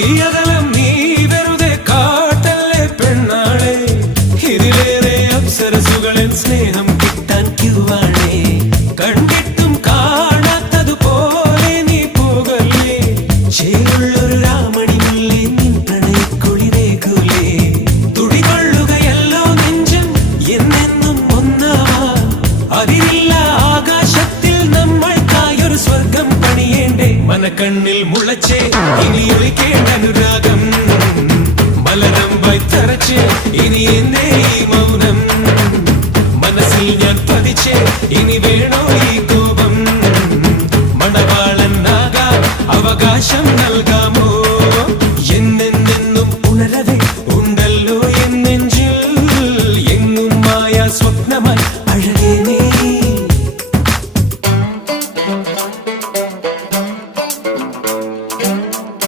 ഈ അകലം നീ വെറുതെ കാട്ടല്ലേ പെണ്ണാളെ, ഇതിലേറെ അപ്സരസുകളിൽ സ്നേഹം കിട്ടാൻ ക്യൂവാണേ. കണ്ടിട്ടും കാണാത്തതുപോലെ നീ പോകല്ലേ, ചേരുള്ളൊരു രാമണി മുല്ലേ നിൻ പ്രണയക്കുളിരേകൂലേ. തുടികൊള്ളുകയല്ലോ നെഞ്ചം എന്നെന്നും ഒന്നാവാ, അതിരില്ല ആകാശത്തിൽ നമ്മൾക്കായൊരു സ്വർഗം പണിയേണ്ടേ. മനക്കണ്ണിൽ മുളച്ചേ ഇനി ഒളിക്കേണ്ട അനുരാഗം, മലരമ്പായി തറച്ചേ ഇനി എന്നേ ഈ മൗനം. മനസ്സിൽ ഞാൻ പതിച്ചേ ഇനി വേണോ ഈ കോപം, മണവാളനാകാൻ അവകാശം